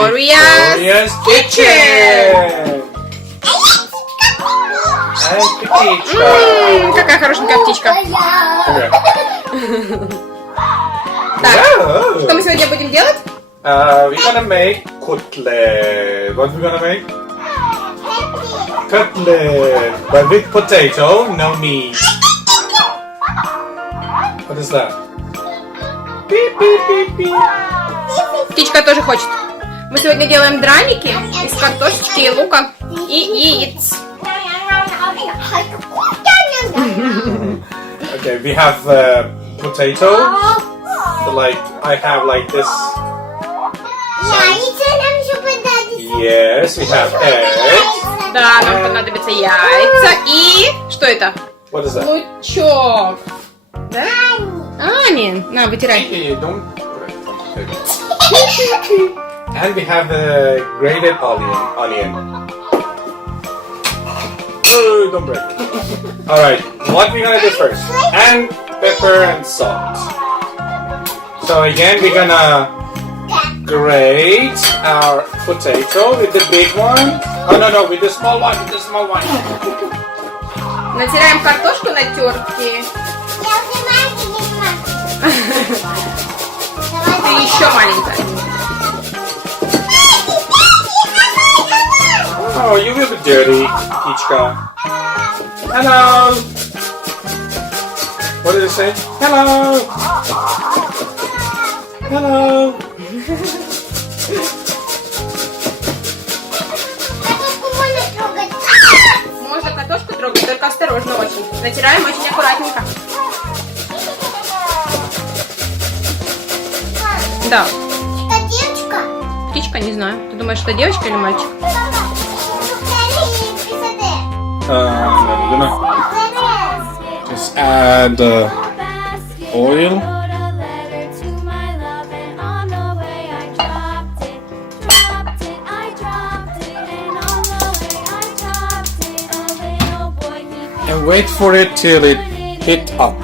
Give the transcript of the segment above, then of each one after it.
Victoria's kitchen. Какая хорошенькая птичка. Так, что мы сегодня будем делать? We're gonna make kotlet. What we're gonna make? Kotlet, but with potato, no meat. What is that? Beep, beep, beep, beep. Птичка тоже хочет. Мы сегодня делаем драники из картошечки, лука и яиц. Okay, we have potato. Like I have like this. Yes, we have eggs. Да, нам понадобятся яйца и... Что это? What is that? Лучок. Да? Ани, на, вытирай. Hey, don't. And we have grated onion. Oh, don't break. Alright, what we're gonna do first? And pepper and salt. So again, we're gonna grate our potato with the big one. Oh no, with the small one, Натираем картошку на терке. Ты еще маленькая. Oh, you will be dirty, Kichka. Hello. What did it say? Hello. Hello. Можно картошку трогать, только осторожно очень. Натираем очень аккуратненько. Да. Это девочка? Птичка, не знаю. Ты думаешь, это девочка или мальчик? Just add oil. And wait for it till it heat up.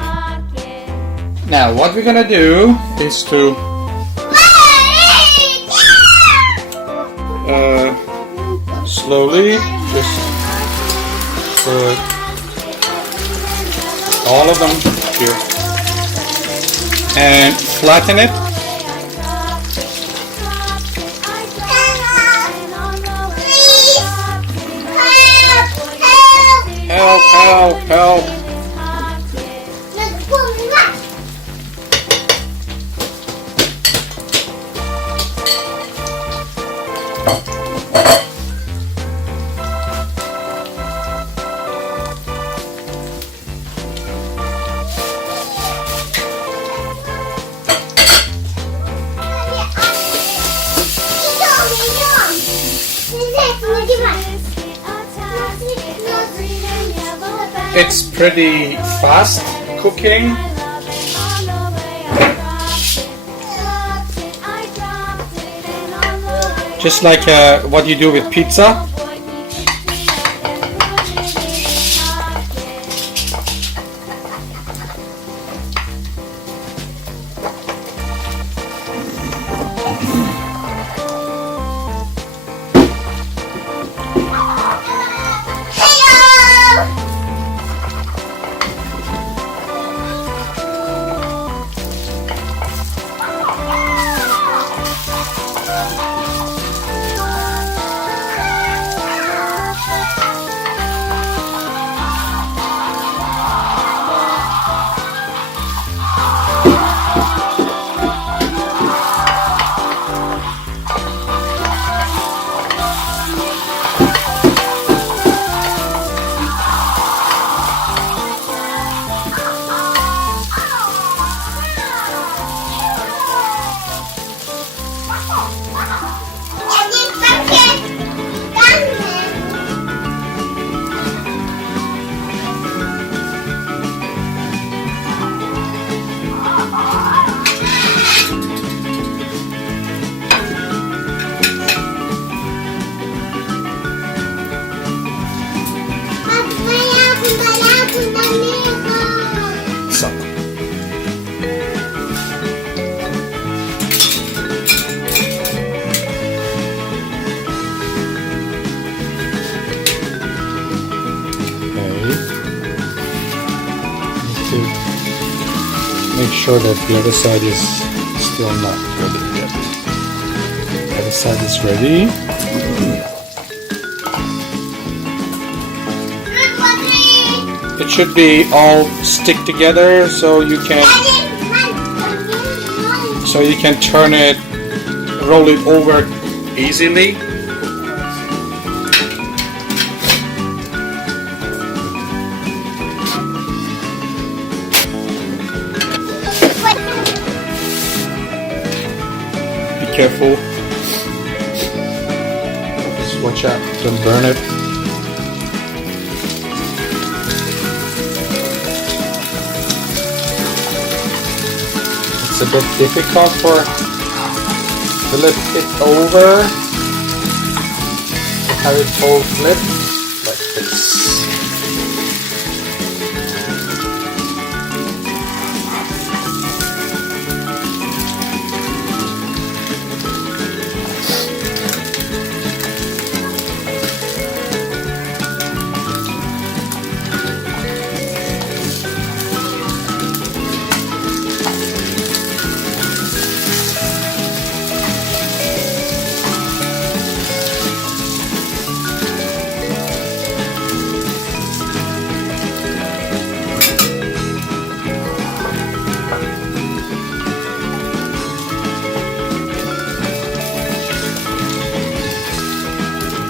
Now what we're gonna do is to slowly just put all of them here and flatten it. Help. It's pretty fast cooking. Just like what you do with pizza. to make sure that the other side is still not ready yet. The other side is ready. It should be all stick together so you can turn it, roll it over easily. Be careful. Just watch out, don't burn it. It's a bit difficult to flip it over, to have it all flip like this.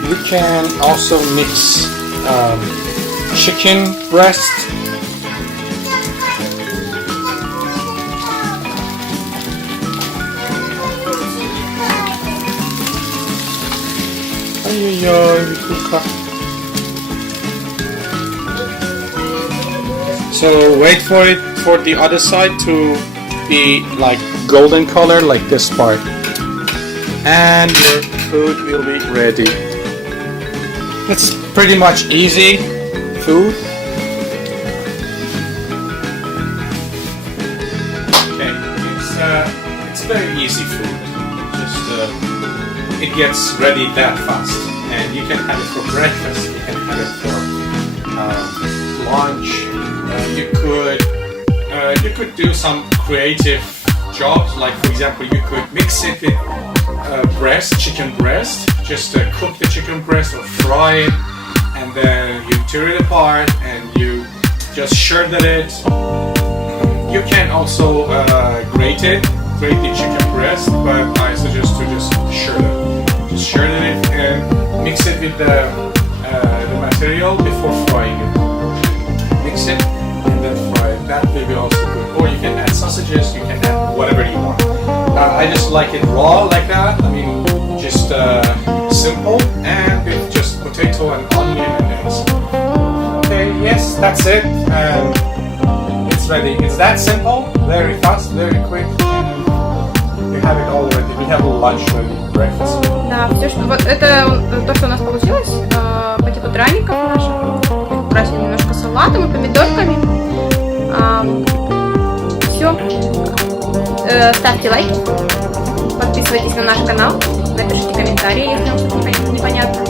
You can also mix chicken breast. So wait for it for the other side to be like golden color, like this part, and your food will be ready. It's pretty much easy food. Okay, it's very easy food. Just it gets ready that fast, and you can have it for breakfast. You can have it for lunch. You could do some creative jobs. Like for example, you could mix it with chicken breast. Just cook the chicken breast or fry it, and then you tear it apart and you just shredded it. You can also grate the chicken breast, but I suggest to just shred it. Just shred it and mix it with the material before frying it. Mix it and then fry it. That will be also good. Or you can add sausages. You can add whatever you want. I just like it raw like that. I mean, just simple, and with just potato and onion and eggs. Okay, yes, that's it, and it's ready. It's that simple, very fast, very quick, and you have it all ready. We have lunch ready, breakfast ready. Да, все, что вот это то, что у нас получилось по типу драников наших. Украсили немножко салатом и помидорками. Все. Ставьте лайки, подписывайтесь на наш канал, напишите комментарии, если вам что-то непонятно.